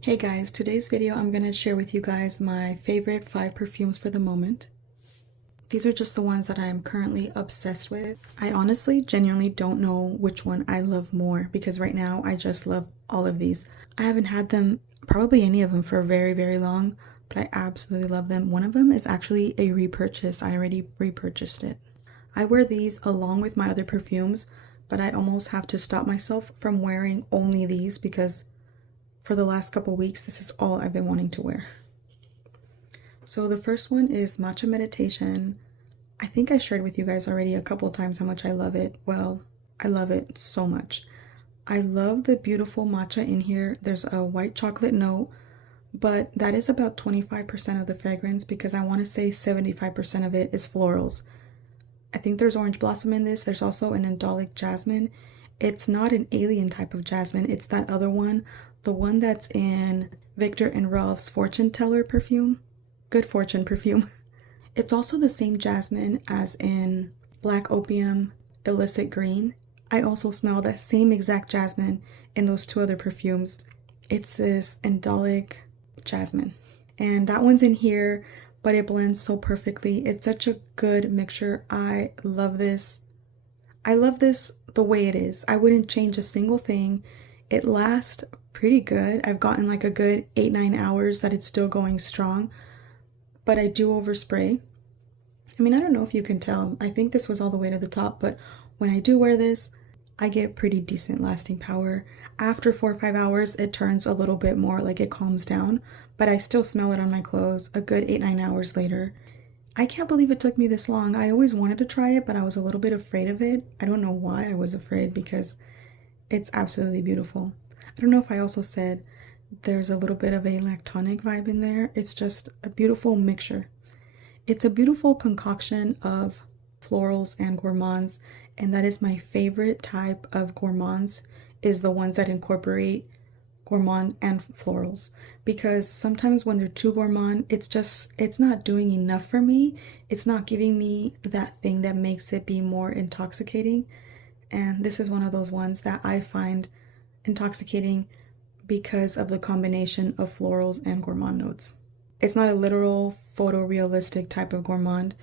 Hey guys, today's video I'm going to share with you guys my favorite 5 perfumes for the moment. These are just the ones that I'm currently obsessed with. I honestly genuinely don't know which one I love more because right now I just love all of these. I haven't had them, probably any of them, for very long, but I absolutely love them. One of them is actually a repurchase. I already repurchased it. I wear these along with my other perfumes, but I almost have to stop myself from wearing only these because for the last couple weeks, this is all I've been wanting to wear. So the first one is Matcha Meditation. I think I shared with you guys already a couple times how much I love it. Well, I love it so much. I love the beautiful matcha in here. There's a white chocolate note, but that is about 25% of the fragrance because I want to say 75% of it is florals. I think there's orange blossom in this. There's also an indolic jasmine. It's not an alien type of jasmine. It's that other one. The one that's in Victor and Ralph's Fortune Teller perfume. Good Fortune perfume. It's also the same jasmine as in Black Opium Illicit Green. I also smell that same exact jasmine in those 2 other perfumes. It's this indolic jasmine. And that one's in here, but it blends so perfectly. It's such a good mixture. I love this. I love this the way it is. I wouldn't change a single thing. It lasts pretty good. I've gotten like a good 8-9 hours that it's still going strong, but I do overspray. I mean, I don't know if you can tell. I think this was all the way to the top, but when I do wear this, I get pretty decent lasting power. After 4 or 5 hours, it turns a little bit more, like it calms down, but I still smell it on my clothes a good 8-9 hours later. I can't believe it took me this long. I always wanted to try it, but I was a little bit afraid of it. I don't know why I was afraid because it's absolutely beautiful. I don't know if I also said there's a little bit of a lactonic vibe in there. It's just a beautiful mixture. It's a beautiful concoction of florals and gourmands, and that is my favorite type of gourmands, is the ones that incorporate gourmand and florals, because sometimes when they're too gourmand, it's not doing enough for me. It's not giving me that thing that makes it be more intoxicating, and this is one of those ones that I find intoxicating because of the combination of florals and gourmand notes. It's not a literal photorealistic type of gourmand.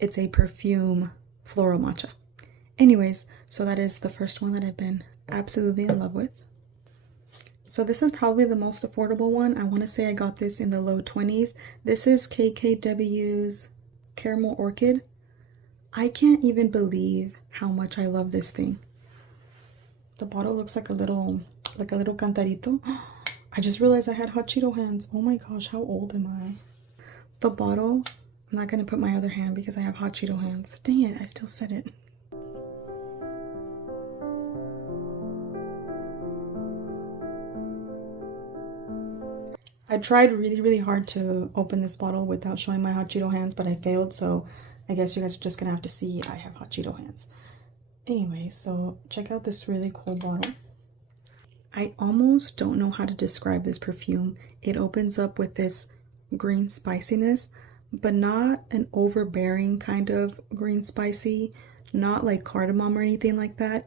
It's a perfume floral matcha. Anyways, so that is the first one that I've been absolutely in love with. So this is probably the most affordable one. I want to say I got this in the low 20s. This is KKW's Caramel Orchid. I can't even believe how much I love this thing. The bottle looks like a little cantarito. I just realized I had hot Cheeto hands. Oh my gosh, how old am I? The bottle, I'm not going to put my other hand because I have hot Cheeto hands. Dang it, I still said it. I tried really hard to open this bottle without showing my hot Cheeto hands, but I failed, so I guess you guys are just going to have to see I have hot Cheeto hands. Anyway, so check out this really cool bottle. I almost don't know how to describe this perfume. It opens up with this green spiciness, but not an overbearing kind of green spicy, not like cardamom or anything like that.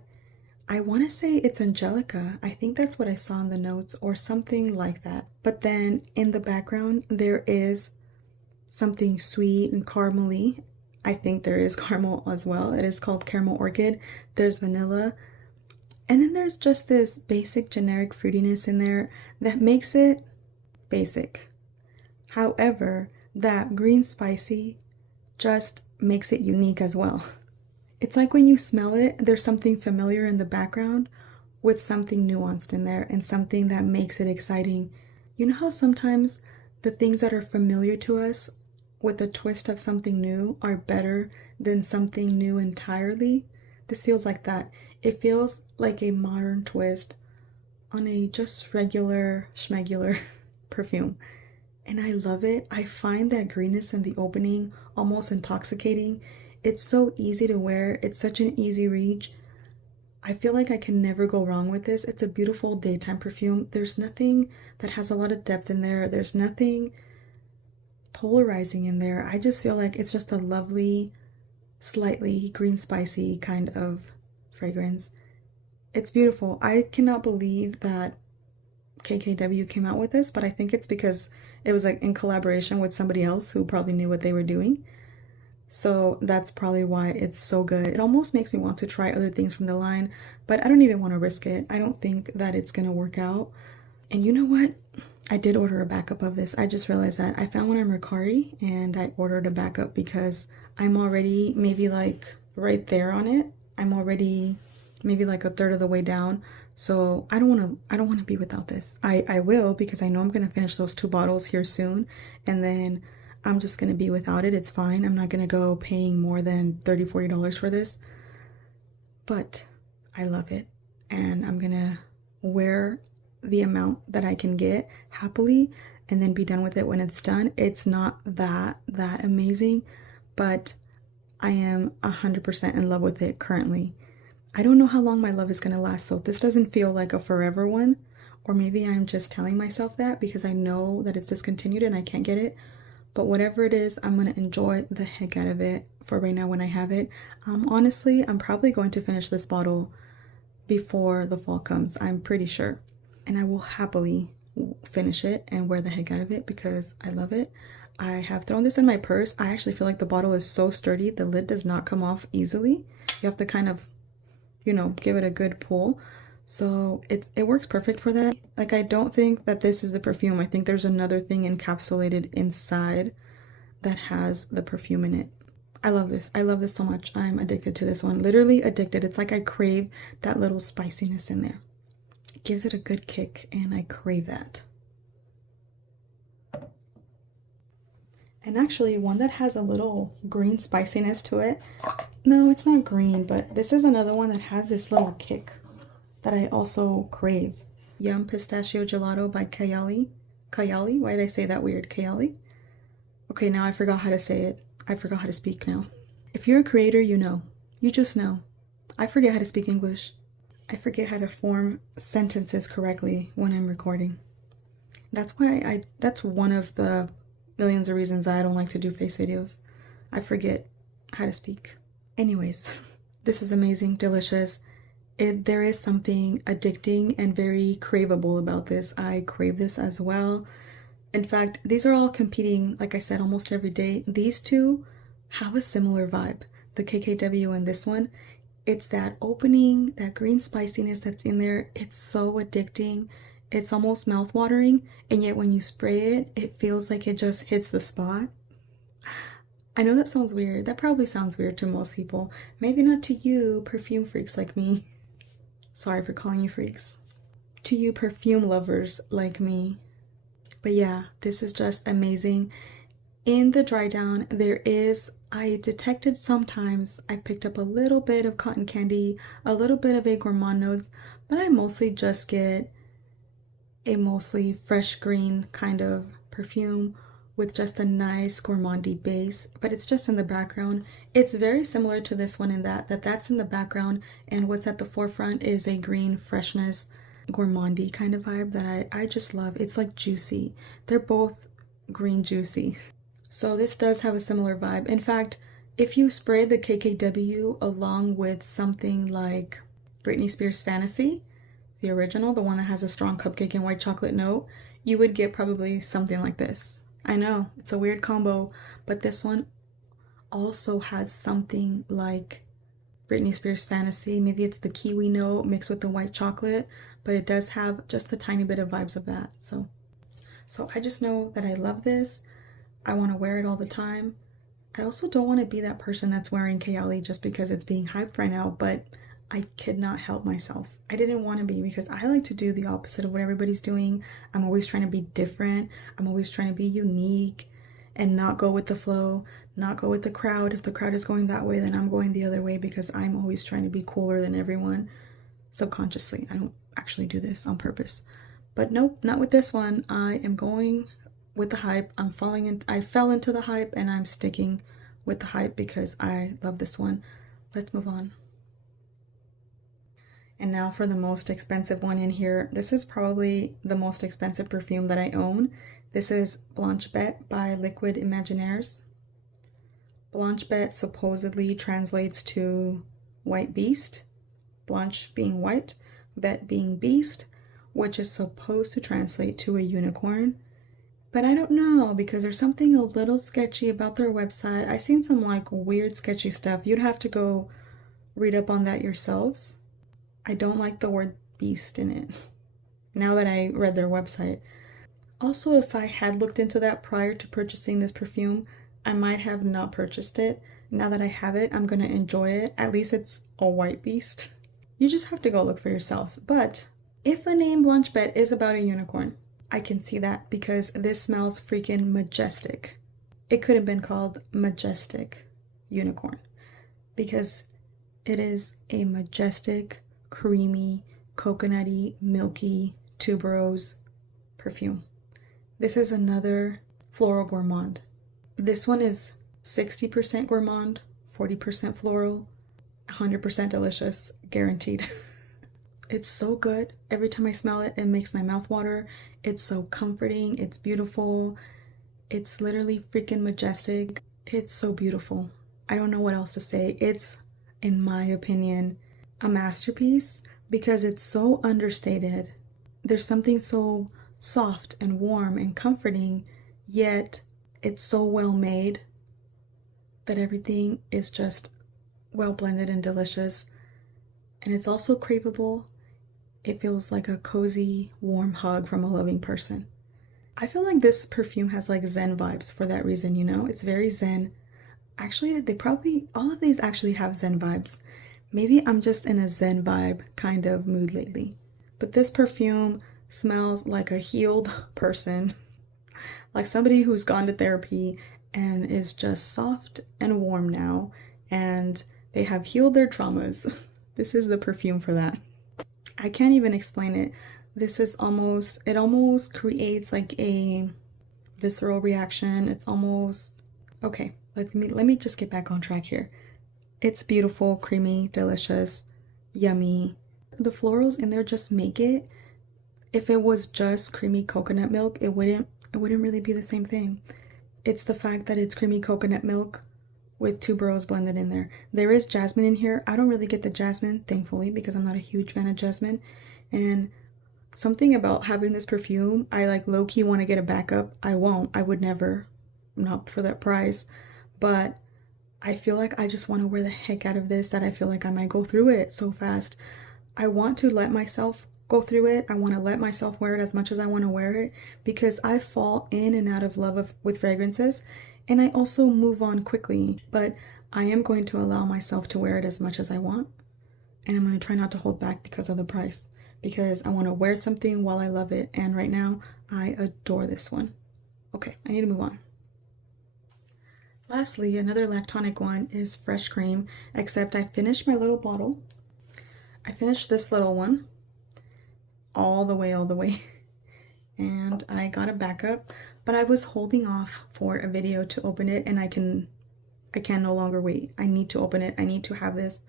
I want to say it's Angelica. I think that's what I saw in the notes or something like that. But then in the background, there is something sweet and caramely. I think there is caramel as well. It is called Caramel Orchid. There's vanilla. And then there's just this basic generic fruitiness in there that makes it basic. However, that green spicy just makes it unique as well. It's like when you smell it, there's something familiar in the background with something nuanced in there and something that makes it exciting. You know how sometimes the things that are familiar to us with a twist of something new are better than something new entirely? This feels like that. It feels like a modern twist on a just regular schmegular perfume. And I love it. I find that greenness in the opening almost intoxicating. It's so easy to wear. It's such an easy reach. I feel like I can never go wrong with this. It's a beautiful daytime perfume. There's nothing that has a lot of depth in there. There's nothing polarizing in there. I just feel like it's just a lovely, slightly green spicy kind of fragrance. It's beautiful. I cannot believe that KKW came out with this, but I think it's because it was like in collaboration with somebody else who probably knew what they were doing. So that's probably why it's so good. It almost makes me want to try other things from the line, but I don't even want to risk it. I don't think that it's gonna work out. And you know what? I did order a backup of this. I just realized that I found one on Mercari and I ordered a backup because I'm already maybe like right there on it. I'm already maybe like a third of the way down. So I don't want to be without this. I will, because I know I'm going to finish those 2 bottles here soon, and then I'm just going to be without it. It's fine. I'm not going to go paying more than $30-40 for this. But I love it, and I'm going to wear the amount that I can get happily and then be done with it when it's done. It's not that amazing, but I am 100% in love with it currently. I don't know how long my love is going to last though. This doesn't feel like a forever one, or maybe I'm just telling myself that because I know that it's discontinued and I can't get it. But whatever it is, I'm going to enjoy the heck out of it for right now when I have it. Honestly, I'm probably going to finish this bottle before the fall comes. I'm pretty sure. And I will happily finish it and wear the heck out of it because I love it. I have thrown this in my purse. I actually feel like the bottle is so sturdy. The lid does not come off easily. You have to kind of, you know, give it a good pull. So it works perfect for that. Like, I don't think that this is the perfume. I think there's another thing encapsulated inside that has the perfume in it. I love this. I love this so much. I'm addicted to this one. Literally addicted. It's like I crave that little spiciness in there. It gives it a good kick and I crave that. And actually one that has a little green spiciness to it. No, it's not green, but this is another one that has this little kick that I also crave. Yum Pistachio Gelato by Chaoli. Chaoli? Why did I say that weird? Chaoli? Okay, now I forgot how to say it. I forgot how to speak now. If you're a creator, you know. You just know. I forget how to speak English. I forget how to form sentences correctly when I'm recording. That's why that's one of the millions of reasons I don't like to do face videos. I forget how to speak. Anyways, this is amazing, delicious. There is something addicting and very craveable about this. I crave this as well. In fact, these are all competing, like I said, almost every day. These two have a similar vibe. The KKW and this one. It's that opening, that green spiciness that's in there. It's so addicting. It's almost mouth-watering. And yet when you spray it, it feels like it just hits the spot. I know that sounds weird. That probably sounds weird to most people. Maybe not to you, perfume freaks like me. Sorry for calling you freaks. To you perfume lovers like me. But yeah, this is just amazing. In the dry down, I detected sometimes I picked up a little bit of cotton candy, a little bit of a gourmand notes, but I mostly just get a mostly fresh green kind of perfume with just a nice gourmandy base, but it's just in the background. It's very similar to this one in that's in the background, and what's at the forefront is a green freshness gourmandy kind of vibe that I just love. It's like juicy. They're both green juicy. So this does have a similar vibe. In fact, if you spray the KKW along with something like Britney Spears Fantasy, the original, the one that has a strong cupcake and white chocolate note, you would get probably something like this. I know, it's a weird combo, but this one also has something like Britney Spears Fantasy. Maybe it's the kiwi note mixed with the white chocolate, but it does have just a tiny bit of vibes of that. So I just know that I love this. I want to wear it all the time. I also don't want to be that person that's wearing Chaoli just because it's being hyped right now, but I could not help myself. I didn't want to be, because I like to do the opposite of what everybody's doing. I'm always trying to be different. I'm always trying to be unique and not go with the flow, not go with the crowd. If the crowd is going that way, then I'm going the other way because I'm always trying to be cooler than everyone. Subconsciously, I don't actually do this on purpose. But nope, not with this one. I am going with the hype. I fell into the hype and I'm sticking with the hype because I love this one. Let's move on. And now for the most expensive one in here. This is probably the most expensive perfume that I own. This is Blanche Bête by Liquid Imaginaires. Blanche Bête supposedly translates to White Beast. Blanche being white, Bet being beast, which is supposed to translate to a unicorn. But I don't know, because there's something a little sketchy about their website. I seen some like weird sketchy stuff. You'd have to go read up on that yourselves. I don't like the word beast in it now that I read their website. Also, if I had looked into that prior to purchasing this perfume, I might have not purchased it. Now that I have it, I'm gonna enjoy it. At least it's a white beast. You just have to go look for yourselves. But if the name Blanche Bet is about a unicorn, I can see that because this smells freaking majestic. It could have been called Majestic Unicorn because it is a majestic, creamy, coconutty, milky tuberose perfume. This is another floral gourmand. This one is 60% gourmand, 40% floral, 100% delicious, guaranteed. It's so good. Every time I smell it, it makes my mouth water. It's so comforting. It's beautiful. It's literally freaking majestic. It's so beautiful. I don't know what else to say. It's, in my opinion, a masterpiece because it's so understated. There's something so soft and warm and comforting, yet it's so well made that everything is just well blended and delicious. And it's also craveable. It feels like a cozy, warm hug from a loving person. I feel like this perfume has like Zen vibes for that reason, you know? It's very Zen. Actually, all of these actually have Zen vibes. Maybe I'm just in a Zen vibe kind of mood lately. But this perfume smells like a healed person, like somebody who's gone to therapy and is just soft and warm now, and they have healed their traumas. This is the perfume for that. I can't even explain it. It almost creates like a visceral reaction. It's almost, okay, let me just get back on track here. It's beautiful, creamy, delicious, yummy. The florals in there just make it. If it was just creamy coconut milk, it wouldn't really be the same thing. It's the fact that it's creamy coconut milk with tuberose blended in there. There is jasmine in here. I don't really get the jasmine, thankfully, because I'm not a huge fan of jasmine. And something about having this perfume, I like low-key want to get a backup. I won't. I would never. Not for that price. But I feel like I just want to wear the heck out of this, that I feel like I might go through it so fast. I want to let myself go through it. I want to let myself wear it as much as I want to wear it because I fall in and out of love with fragrances, and I also move on quickly. But I am going to allow myself to wear it as much as I want, and I'm going to try not to hold back because of the price, because I want to wear something while I love it, and right now I adore this one. Okay, I need to move on. Lastly, another lactonic one is Fresh Cream, except I finished my little bottle. I finished this little one all the way, and I got a backup, but I was holding off for a video to open it, and I can no longer wait. I need to open it. I need to have this.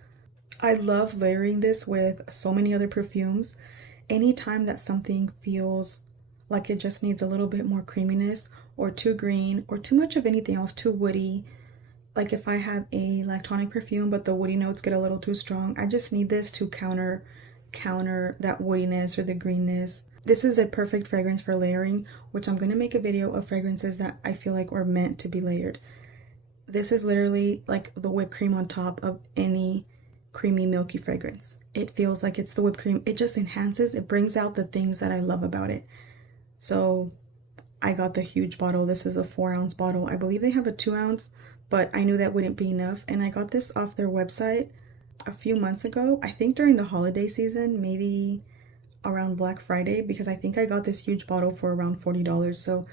I love layering this with so many other perfumes. Anytime that something feels like it just needs a little bit more creaminess, or too green, or too much of anything else, too woody. Like if I have a lactonic perfume but the woody notes get a little too strong, I just need this to counter that woodiness or the greenness. This is a perfect fragrance for layering, which I'm going to make a video of fragrances that I feel like are meant to be layered. This is literally like the whipped cream on top of any creamy milky fragrance. It feels like it's the whipped cream. It just enhances, it brings out the things that I love about it. So I got the huge bottle. This is a 4-ounce bottle. I believe they have a 2-ounce, but I knew that wouldn't be enough, and I got this off their website a few months ago. I think during the holiday season, maybe around Black Friday, because I think I got this huge bottle for around $40. So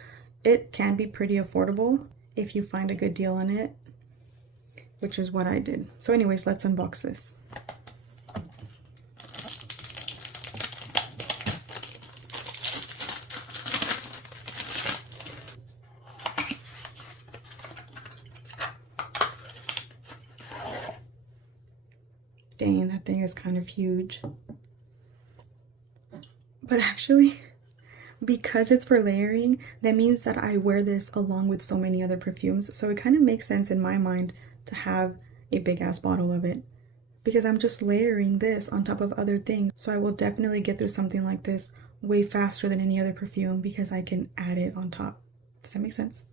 it can be pretty affordable if you find a good deal on it, which is what I did. So anyways, let's unbox this. Dang, that thing is kind of huge. But actually, because it's for layering, that means that I wear this along with so many other perfumes. So it kind of makes sense in my mind to have a big ass bottle of it. because I'm just layering this on top of other things. So I will definitely get through something like this way faster than any other perfume because I can add it on top. Does that make sense?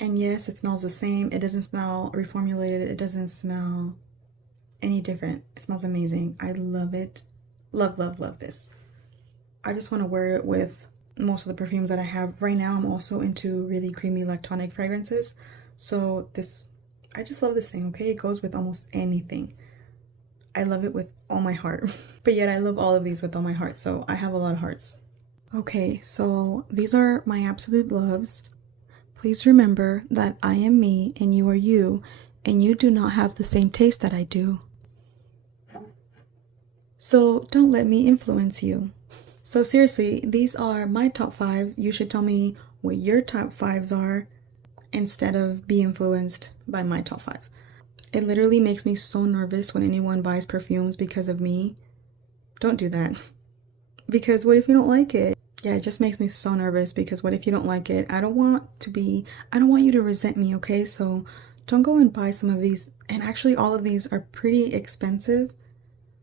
And yes, it smells the same. It doesn't smell reformulated. It doesn't smell any different. It smells amazing. I love it. Love, love, love this. I just want to wear it with most of the perfumes that I have. Right now, I'm also into really creamy lactonic fragrances. So this, I just love this thing, okay? It goes with almost anything. I love it with all my heart. But yet I love all of these with all my heart. So I have a lot of hearts. Okay, so these are my absolute loves. Please remember that I am me and you are you, and you do not have the same taste that I do. So don't let me influence you. So seriously, these are my top 5s. You should tell me what your top 5s are instead of be influenced by my top 5. It literally makes me so nervous when anyone buys perfumes because of me. Don't do that. Because what if you don't like it? Yeah, it just makes me so nervous because what if you don't like it? I don't want you to resent me, okay? So don't go and buy some of these. And actually all of these are pretty expensive.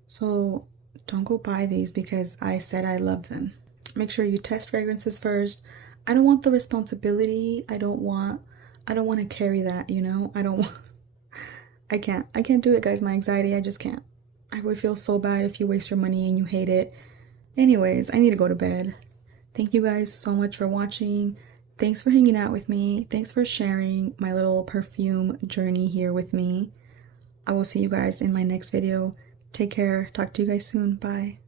So don't go buy these because I said I love them. Make sure you test fragrances first. I don't want the responsibility. I don't want to carry that, you know? I can't do it, guys. My anxiety, I just can't. I would feel so bad if you waste your money and you hate it. Anyways, I need to go to bed. Thank you guys so much for watching. Thanks for hanging out with me. Thanks for sharing my little perfume journey here with me. I will see you guys in my next video. Take care. Talk to you guys soon. Bye.